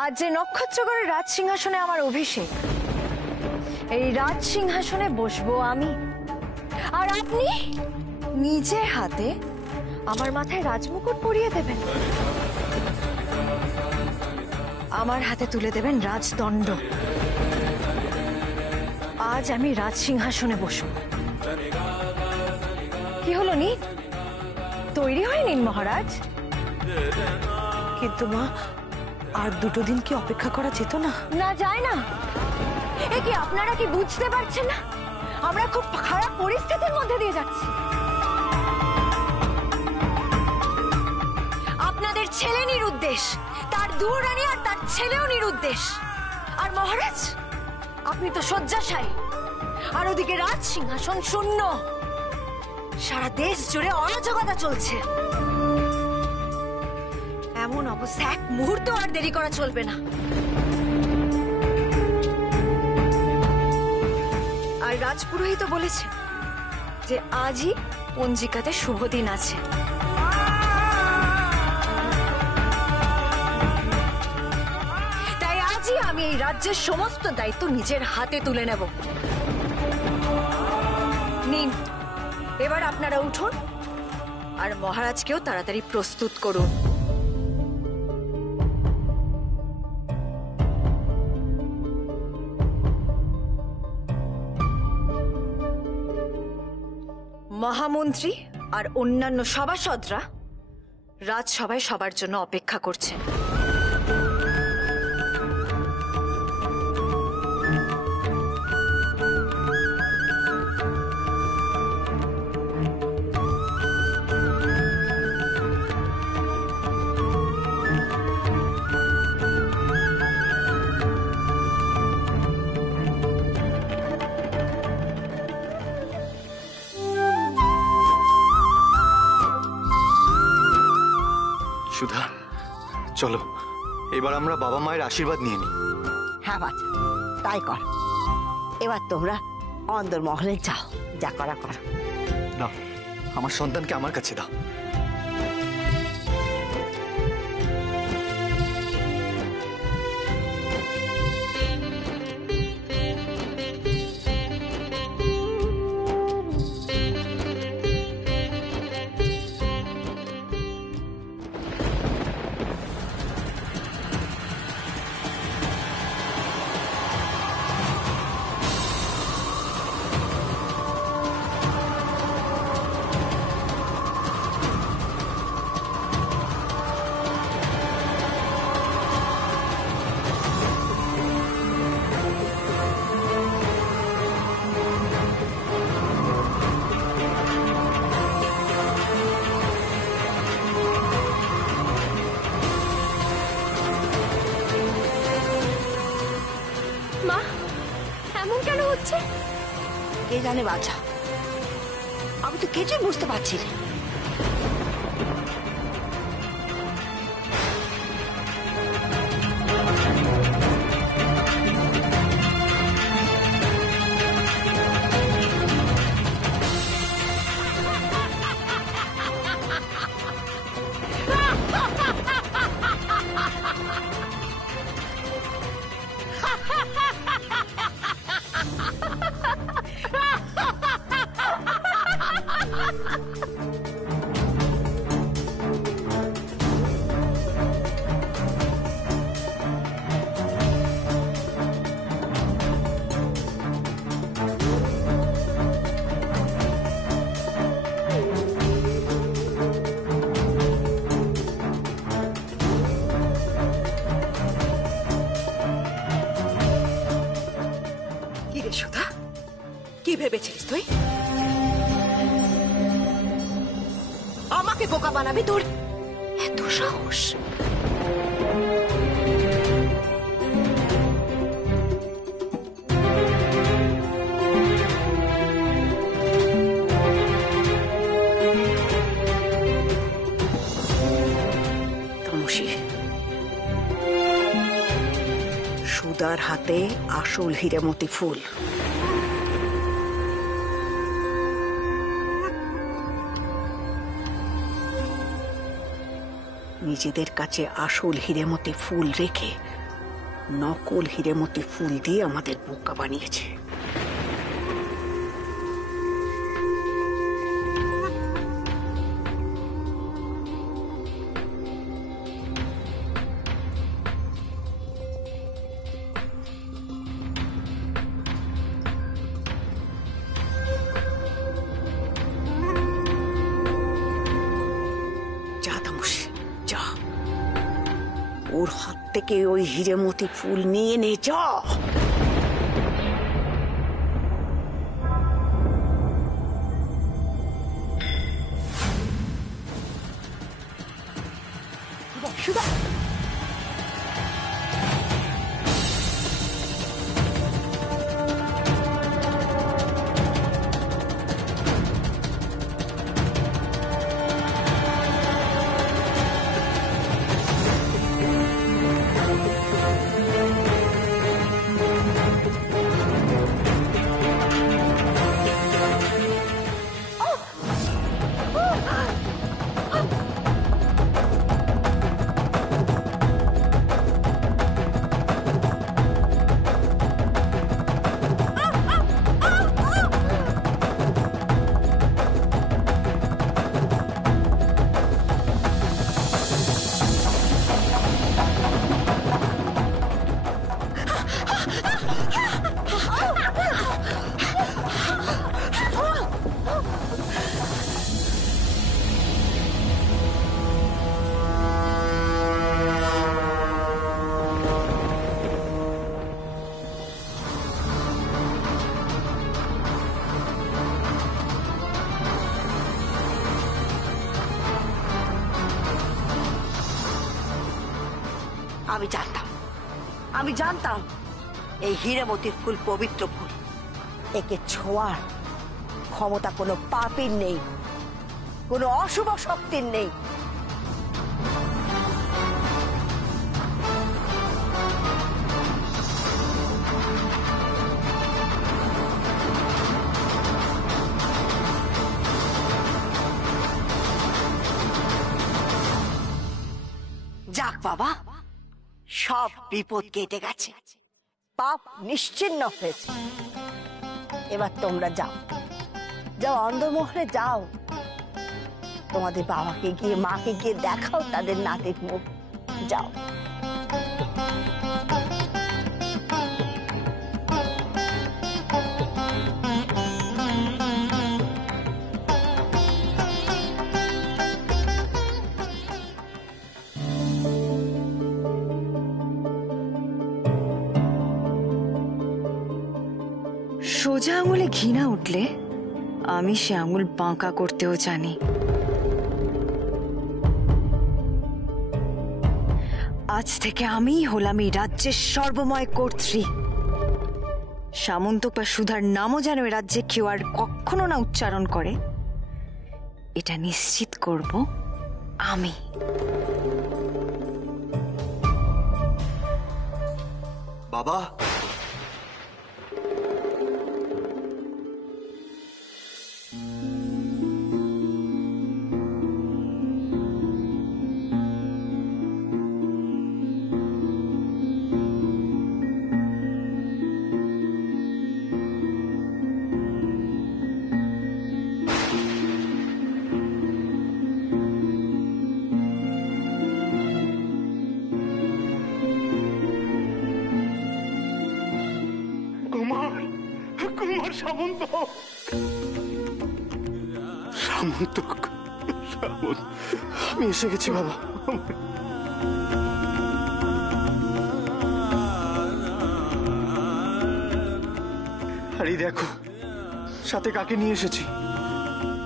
আজ যে নক্ষত্রগড়ের রাজ সিংহাসনে আমার অভিষেক, এই রাজ সিংহাসনে বসবো আমি, আর আপনি নিজে হাতে আমার মাথায় রাজমুকুট পরিয়ে দেবেন, আমার হাতে তুলে দেবেন রাজদণ্ড। আজ আমি রাজ সিংহাসনে বসবো। কি হলো নি, তৈরি হয়ে নিন মহারাজ। কিন্তু মা, আর দুটো দিন কি অপেক্ষা করা যেত না? না, যায় না। এ কি আপনারা কি বুঝতে পারছেন না? আমরা খুব খারাপ পরিস্থিতির মধ্যে দিয়ে যাচ্ছি। আপনাদের ছেলে নিরুদ্দেশ, তার দুরানী আর তার ছেলেও নিরুদ্দেশ। আর মহারাজ, আপনি তো শয্যাশায়ী, আর ওদিকে রাজ সিংহাসন শূন্য। সারা দেশ জুড়ে অরাজকতা চলছে। এমন অবস্থা এক মুহূর্ত আর দেরি করা চলবে না। আর রাজপুরোহিত বলেছে যে আজই পঞ্জিকাতে শুভ দিন আছে। তাই আজই আমি এই রাজ্যের সমস্ত দায়িত্ব নিজের হাতে তুলে নেব। নিন, এবার আপনারা উঠুন আর মহারাজকেও তাড়াতাড়ি প্রস্তুত করুন। মহামন্ত্রী আর অন্যান্য সভাসদরা রাজসভায় সবার জন্য অপেক্ষা করছেন। সুধা, চলো এবার আমরা বাবা মায়ের আশীর্বাদ নিয়ে নিই। হ্যাঁ বাচ্চা, তাই কর। এবার তোমরা অন্দরমহলে যাও, যা করা করো। না, আমার সন্তানকে আমার কাছে দাও। মা, এমন কেন হচ্ছে? কে জানে বাচ্চা, আমি তো কিছুই বুঝতে পারছি না। কি রে সুধা, কি ভেবেছিলিস তুই? আমাকে বোকা বানাবি? তোর এত সাহস! তমসী, সুদার হাতে আসল হীরামতি ফুল। নিজেদের কাছে আসল হীরেমতি ফুল রেখে নকল হিরেমতি ফুল দিয়ে আমাদের বোকা বানিয়েছে। যা তামসী, যা, ওর হাত থেকে ওই হিরেমতি ফুল নিয়ে নে, যা। সুধা, আমি জানতাম এই হিরেমতির ফুল পবিত্র ফুল, একে ছোঁয়ার ক্ষমতা কোনো পাপীর নেই, কোনো অশুভ শক্তির নেই। যাক বাবা, সব বিপদ কেটে গেছে, পাপ নিশ্চিহ্ন হয়েছে। এবার তোমরা যাও, যাও অন্দরমহলে যাও, তোমাদের বাবাকে গিয়ে মাকে গিয়ে দেখাও তাদের নাতির মুখ, যাও। সোজা আঙুলে ঘৃণা উঠলে আমি সে আঙুল বাঁকা করতেও জানি। আজ থেকে আমিই হলাম এই রাজ্যের সর্বময় কর্ত্রী। সামন্ত বা সুধার নামও যেন এ রাজ্যে কেউ আর কখনো না উচ্চারণ করে, এটা নিশ্চিত করব আমি। বাবা, সামন্ত, সামন্ত, আমি এসে গেছি বাবা। আর এই দেখো সাথে কাকে নিয়ে এসেছি,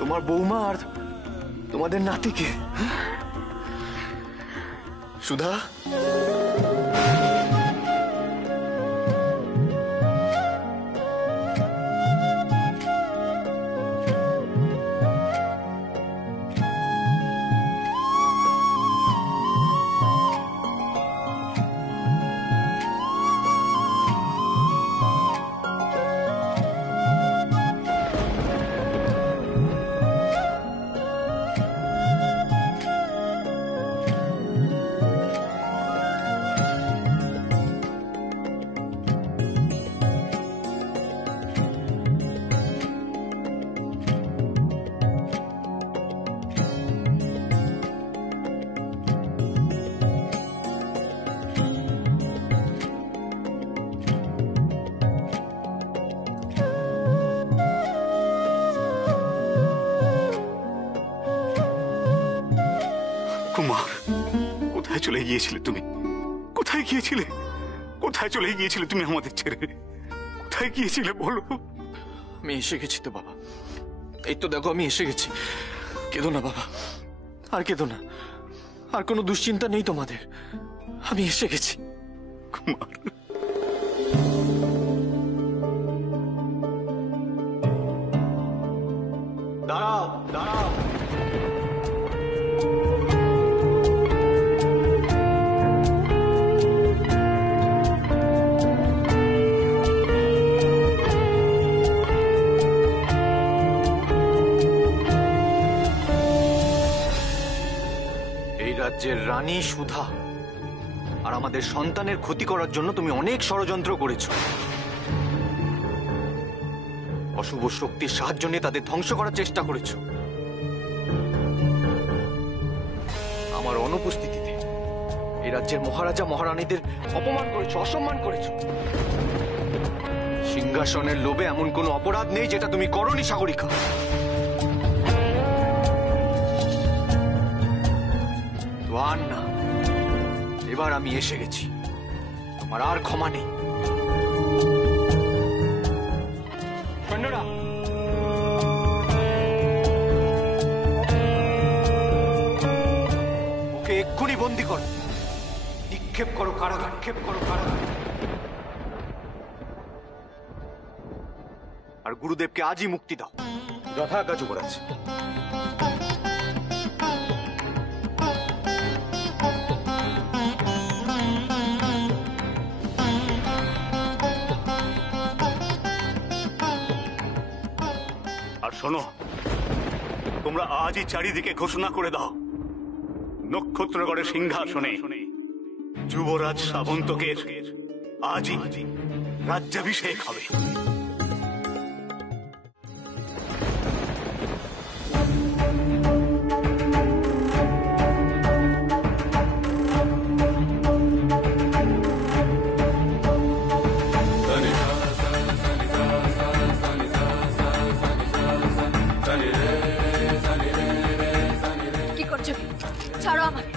তোমার বৌমা আর তোমাদের নাতিকে। সুধা, চলে গিয়েছিলে তুমি? কোথায় গিয়েছিলে? কোথায় চলে গিয়েছিলে তুমি আমাদের ছেড়ে? কোথায় গিয়েছিলে বলো? আমি এসে গেছি তো বাবা, এই তো দেখো আমি এসে গেছি। কেঁদো না বাবা, আর কেঁদো না, আর কোনো দুশ্চিন্তা নেই তোমাদের, আমি এসে গেছি। কুমার, দাঁড়াও দাঁড়াও। এই রাজ্যের রানী সুধা আর আমাদের সন্তানের ক্ষতি করার জন্য তুমি অনেক ষড়যন্ত্র করেছো। অশুভ শক্তির সাহায্য নিয়ে তাদের ধ্বংস করার চেষ্টা করেছো। আমার অনুপস্থিতিতে এই রাজ্যের মহারাজা মহারানীদের অপমান করেছো, অসম্মান করেছো। সিংহাসনের লোভে এমন কোনো অপরাধ নেই যেটা তুমি করনি সাগরিকা। তো আর না, এবার আমি এসে গেছি, তোমার আর ক্ষমা নেই। সৈন্যরা, ওকে এক্ষুনি বন্দি করো, নিক্ষেপ করো কারাগারে, নিক্ষেপ করো কারাগারে। আর গুরুদেবকে আজই মুক্তি দাও। যথাজ্ঞা যুবরাজ। আর শোনো, তোমরা আজই চারিদিকে ঘোষণা করে দাও, নক্ষত্রগড়ের সিংহাসনে যুবরাজ সামন্তকের আজই রাজ্যাভিষেক হবে। ছাড়ো আমাকে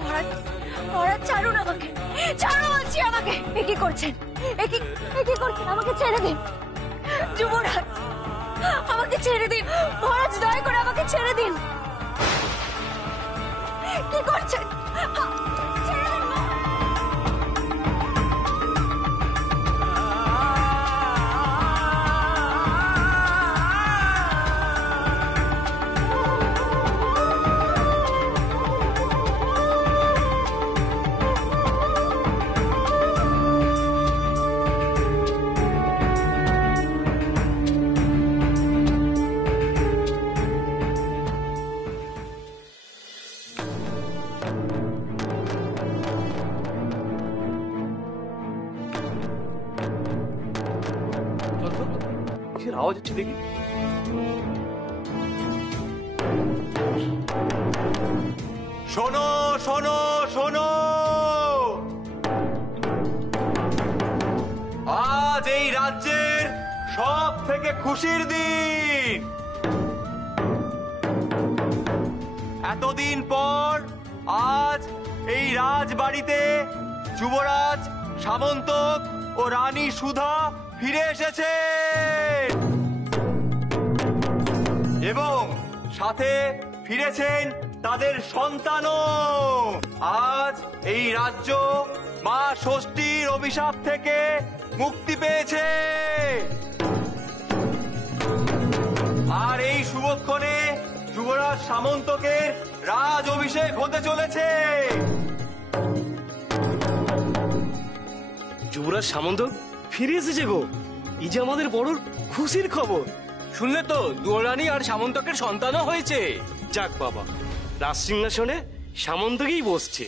মহারাজ, মহারাজ ছাড়ুন আমাকে, ছাড়ো বলছি আমাকে। এ কি করছেন, এ কি করছেন? আমাকে ছেড়ে দিন যুবরাজ, আমাকে ছেড়ে দিন মহারাজ, দয়া করে আমাকে ছেড়ে দিন। কি করছেন? ছেড়ে দিন। আওয়াজ হচ্ছে দেখি। শোনো শোনো শোনো, আজ এই রাজ্যের সব থেকে খুশির দিন। এতদিন পর আজ এই রাজবাড়িতে যুবরাজ সামন্তক ও রানী সুধা ফিরে এসেছে এবং সাথে ফিরেছেন তাদের সন্তানও। আজ এই রাজ্য মা ষষ্ঠীর অভিশাপ থেকে মুক্তি পেয়েছে আর এই শুভক্ষণে যুবরাজ সামন্তকের রাজ অভিষেক হতে চলেছে। যুবরাজ সামন্তক ফিরে এসেছে গো, এই যে আমাদের বড় খুশির খবর। শুনলে তো, দুয়ারানী আর সামন্তকের সন্তানও হয়েছে। যাক বাবা, রাজ সিংহাসনে সামন্তকেই বসছে।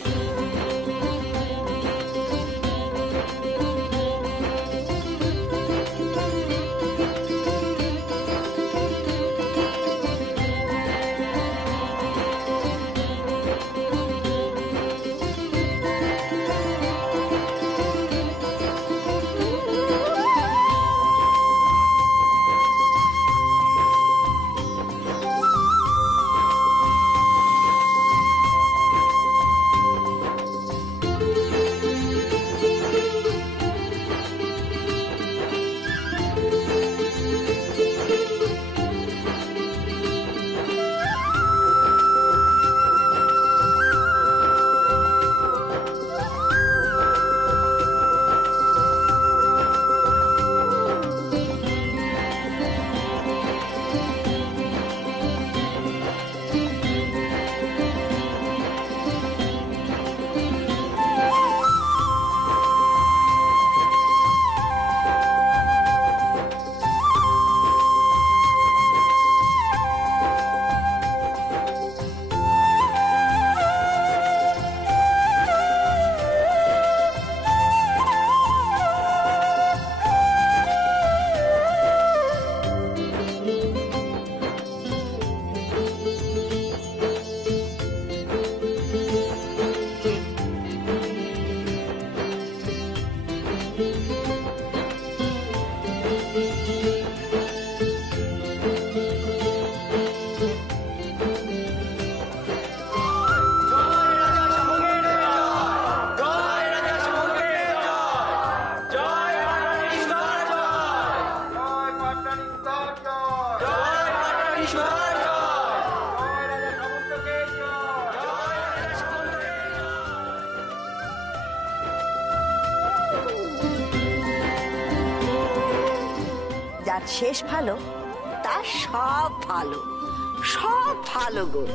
যার শেষ ভালো তার সব ভালো, সব ভালো গো।